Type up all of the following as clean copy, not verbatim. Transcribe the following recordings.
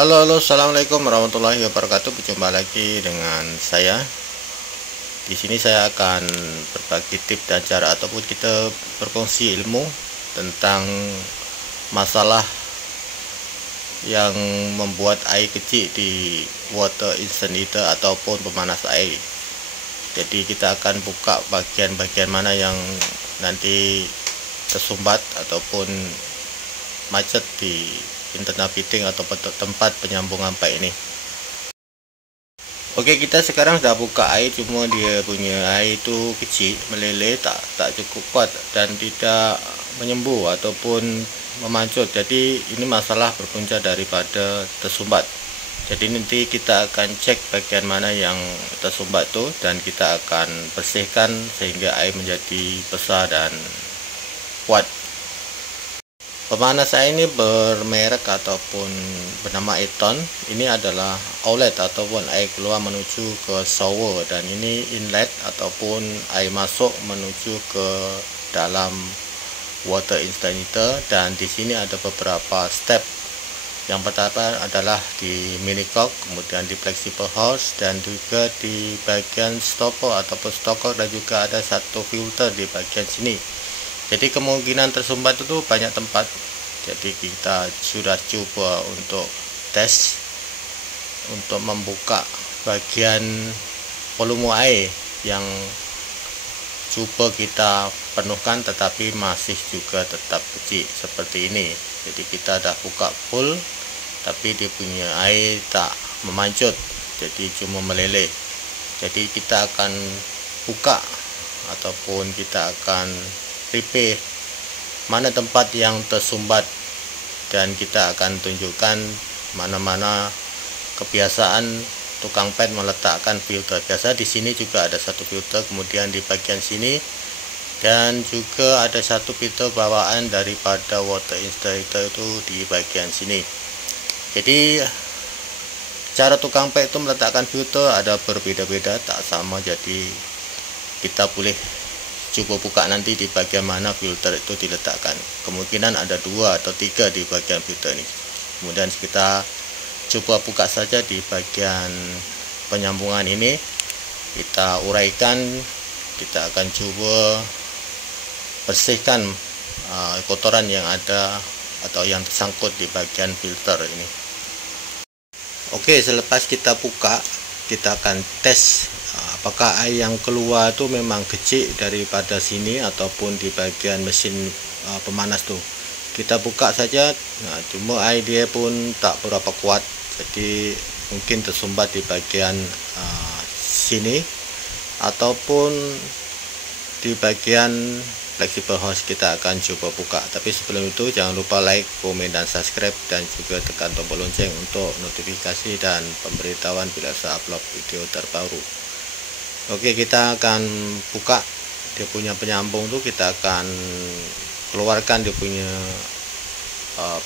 Halo, assalamualaikum warahmatullahi wabarakatuh. Berjumpa lagi dengan saya. Di sini saya akan berbagi tips dan cara ataupun kita berfungsi ilmu tentang masalah yang membuat air kecil di water instant heater ataupun pemanas air. Jadi kita akan buka bagian-bagian mana yang nanti tersumbat ataupun macet di internal fitting atau tempat penyambungan pipe ini. Oke, kita sekarang sudah buka air, cuma dia punya air itu kecil, meleleh, tak cukup kuat dan tidak menyembuh ataupun memancut. Jadi ini masalah berpunca daripada tersumbat. Jadi nanti kita akan cek bagian mana yang tersumbat tuh, dan kita akan bersihkan sehingga air menjadi besar dan kuat. Pemanas air ini bermerek ataupun bernama Eton. Ini adalah outlet ataupun air keluar menuju ke shower, dan ini inlet ataupun air masuk menuju ke dalam water instant heater. Dan di sini ada beberapa step. Yang pertama adalah di mini cock, kemudian di flexible hose, dan juga di bagian stopper ataupun stoker, dan juga ada satu filter di bagian sini. Jadi kemungkinan tersumbat itu banyak tempat. Jadi kita sudah coba untuk tes untuk membuka bagian volume air yang coba kita penuhkan, tetapi masih juga tetap kecil seperti ini. Jadi kita dah buka full, tapi dia punya air tak memancut, jadi cuma meleleh. Jadi kita akan buka ataupun kita akan repair mana tempat yang tersumbat, dan kita akan tunjukkan mana-mana kebiasaan tukang pet meletakkan filter. Biasa di sini juga ada satu filter, kemudian di bagian sini, dan juga ada satu filter bawaan daripada water instant heater itu di bagian sini. Jadi cara tukang pet itu meletakkan filter ada berbeda-beda, tak sama. Jadi kita boleh coba buka nanti di bagian mana filter itu diletakkan. Kemungkinan ada 2 atau 3 di bagian filter ini. Kemudian kita coba buka saja di bagian penyambungan ini, kita uraikan. Kita akan coba bersihkan kotoran yang ada atau yang tersangkut di bagian filter ini. Oke, selepas kita buka, kita akan tes apakah air yang keluar itu memang kecil daripada sini ataupun di bagian mesin pemanas tuh. Kita buka saja. Nah, cuma air dia pun tak berapa kuat, jadi mungkin tersumbat di bagian sini ataupun di bagian flexible hose. Kita akan coba buka, tapi sebelum itu jangan lupa like, komen, dan subscribe, dan juga tekan tombol lonceng untuk notifikasi dan pemberitahuan bila saya upload video terbaru. Oke, kita akan buka dia punya penyambung tuh. Kita akan keluarkan dia punya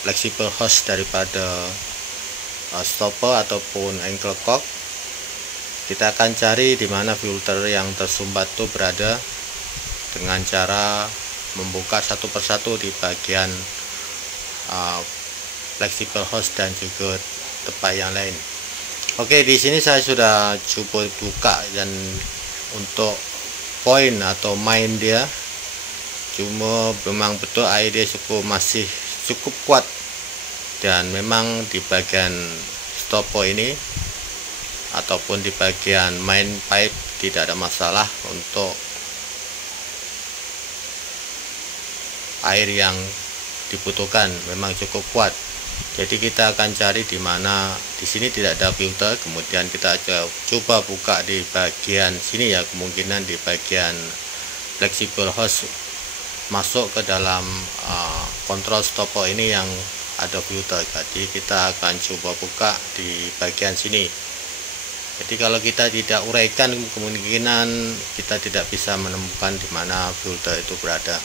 flexible hose daripada stopper ataupun ankle cock. Kita akan cari di mana filter yang tersumbat tuh berada dengan cara membuka satu persatu di bagian flexible hose dan juga tempat yang lain. Oke, di sini saya sudah coba buka, dan untuk poin atau main dia, cuma memang betul air dia masih cukup kuat, dan memang di bagian stopper ini ataupun di bagian main pipe tidak ada masalah untuk air yang dibutuhkan, memang cukup kuat. Jadi kita akan cari di mana di sini tidak ada filter, kemudian kita coba buka di bagian sini ya, kemungkinan di bagian flexible hose masuk ke dalam kontrol stopper ini yang ada filter. Jadi kita akan coba buka di bagian sini. Jadi kalau kita tidak uraikan, kemungkinan kita tidak bisa menemukan di mana filter itu berada.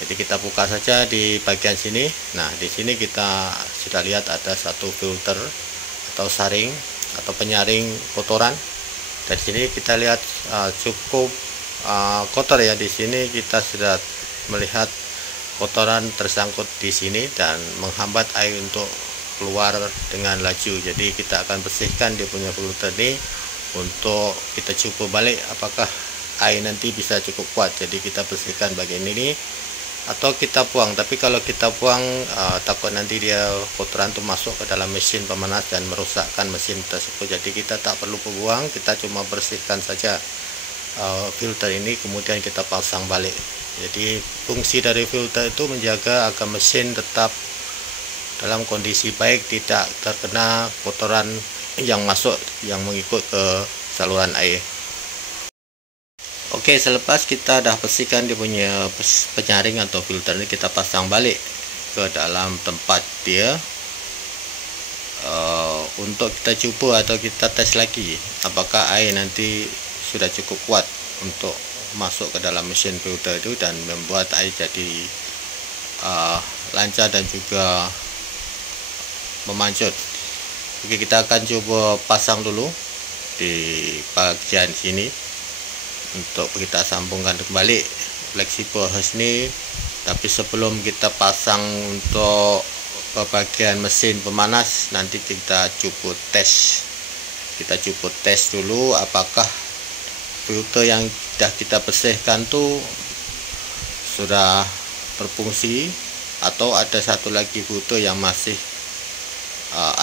Jadi kita buka saja di bagian sini. Nah, di sini kita sudah lihat ada satu filter atau saring atau penyaring kotoran. Dari sini kita lihat cukup kotor ya. Di sini kita sudah melihat kotoran tersangkut di sini dan menghambat air untuk keluar dengan laju. Jadi kita akan bersihkan dia punya filter ini untuk kita coba balik apakah air nanti bisa cukup kuat. Jadi kita bersihkan bagian ini atau kita buang, tapi kalau kita buang takut nanti dia kotoran itu masuk ke dalam mesin pemanas dan merusakkan mesin tersebut. Jadi kita tak perlu buang, kita cuma bersihkan saja filter ini, kemudian kita pasang balik. Jadi fungsi dari filter itu menjaga agar mesin tetap dalam kondisi baik, tidak terkena kotoran yang masuk yang mengikut ke saluran air. Oke, selepas kita dah bersihkan dia punya penyaring atau filter ini, kita pasang balik ke dalam tempat dia untuk kita coba atau kita tes lagi apakah air nanti sudah cukup kuat untuk masuk ke dalam mesin filter itu dan membuat air jadi lancar dan juga memancut. Oke, kita akan coba pasang dulu di bagian sini untuk kita sambungkan kembali fleksibel hose ini. Tapi sebelum kita pasang untuk ke bagian mesin pemanas, nanti kita coba tes. Kita coba tes dulu apakah filter yang sudah kita bersihkan tuh sudah berfungsi atau ada satu lagi filter yang masih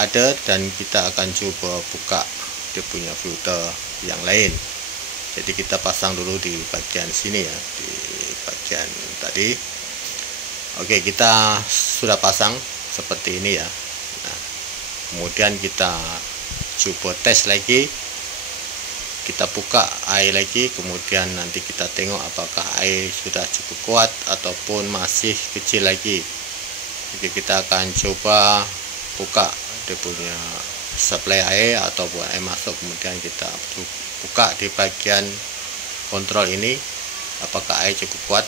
ada, dan kita akan coba buka dia punya filter yang lain. Jadi kita pasang dulu di bagian sini ya, di bagian tadi. Oke, kita sudah pasang seperti ini ya. Nah, kemudian kita coba tes lagi, kita buka air lagi, kemudian nanti kita tengok apakah air sudah cukup kuat ataupun masih kecil lagi. Jadi kita akan coba buka dia punya supply air ataupun air masuk, kemudian kita buka di bagian kontrol ini apakah air cukup kuat.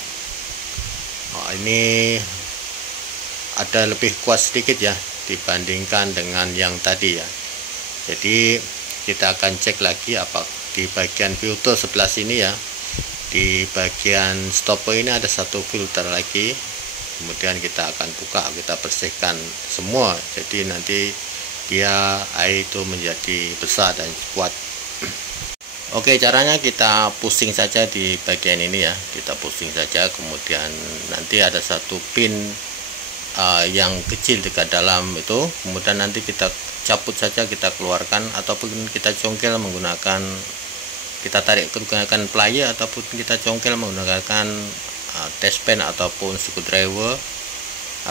Ini ada lebih kuat sedikit ya dibandingkan dengan yang tadi ya. Jadi kita akan cek lagi apa di bagian filter sebelah sini ya. Di bagian stopper ini ada satu filter lagi, kemudian kita akan buka, kita bersihkan semua. Jadi nanti dia air itu menjadi besar dan kuat. Oke, caranya kita pusing saja di bagian ini ya, kita pusing saja, kemudian nanti ada satu pin yang kecil dekat dalam itu, kemudian nanti kita cabut saja, kita keluarkan ataupun kita congkel menggunakan, kita tarik menggunakan plier ataupun kita congkel menggunakan test pen ataupun screwdriver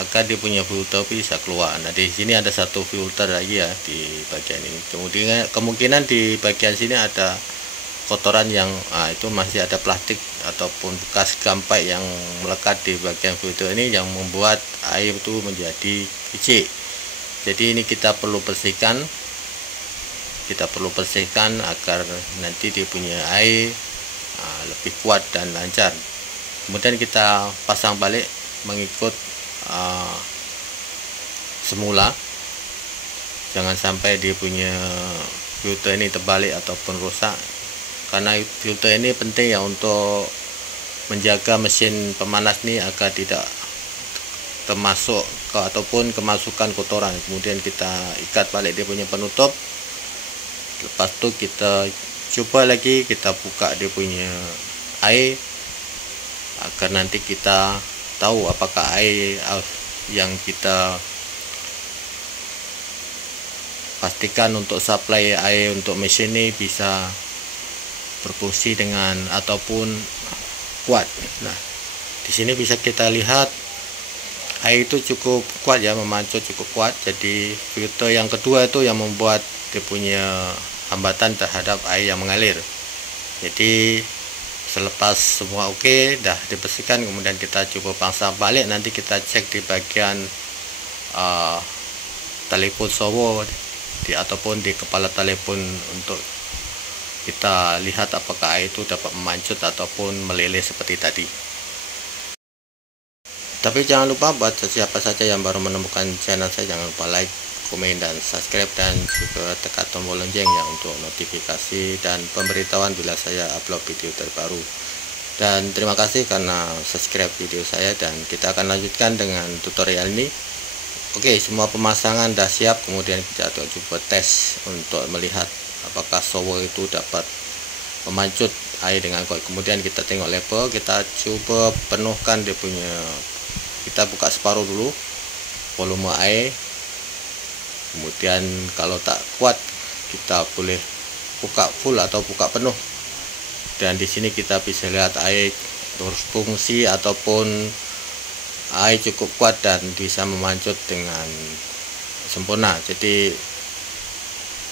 agar dia punya filter bisa keluar. Nah, di sini ada satu filter lagi ya di bagian ini. Kemudian kemungkinan di bagian sini ada kotoran yang itu masih ada plastik ataupun bekas gampai yang melekat di bagian filter ini yang membuat air itu menjadi licin. Jadi ini kita perlu bersihkan, agar nanti dia punya air lebih kuat dan lancar. Kemudian kita pasang balik mengikut semula, jangan sampai dia punya filter ini terbalik ataupun rusak, karena filter ini penting ya untuk menjaga mesin pemanas ini agar tidak termasuk ataupun kemasukan kotoran. Kemudian kita ikat balik dia punya penutup, lepas itu kita coba lagi, kita buka dia punya air agar nanti kita tahu apakah air yang kita pastikan untuk supply air untuk mesin ini bisa berfungsi dengan ataupun kuat. Nah, di sini bisa kita lihat air itu cukup kuat ya, memancut cukup kuat. Jadi filter yang kedua itu yang membuat dia punya hambatan terhadap air yang mengalir. Jadi selepas semua oke, dah dibersihkan, kemudian kita coba pasang balik. Nanti kita cek di bagian telepon shower ataupun di kepala telepon untuk kita lihat apakah air itu dapat memancut ataupun meleleh seperti tadi. Tapi jangan lupa buat siapa saja yang baru menemukan channel saya, jangan lupa like, komen, dan subscribe, dan juga tekan tombol lonceng ya untuk notifikasi dan pemberitahuan bila saya upload video terbaru. Dan terima kasih karena subscribe video saya, dan kita akan lanjutkan dengan tutorial ini. Oke, semua pemasangan dah siap, kemudian kita coba tes untuk melihat apakah shower itu dapat memancut air dengan kuat. Kemudian kita tengok level, kita coba penuhkan dia punya, kita buka separuh dulu volume air, kemudian kalau tak kuat kita boleh buka full atau buka penuh, dan di sini kita bisa lihat air berfungsi ataupun air cukup kuat dan bisa memancut dengan sempurna. Jadi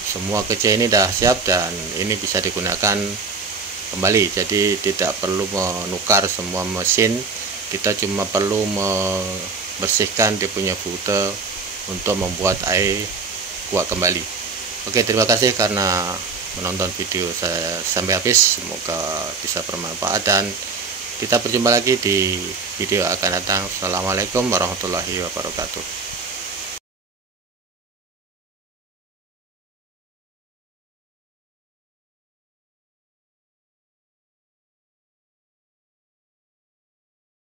semua kerja ini dah siap dan ini bisa digunakan kembali, jadi tidak perlu menukar semua mesin, kita cuma perlu membersihkan dia punya filter untuk membuat air kuat kembali. Oke, terima kasih karena menonton video saya sampai habis, semoga bisa bermanfaat dan kita berjumpa lagi di video akan datang. Assalamualaikum warahmatullahi wabarakatuh.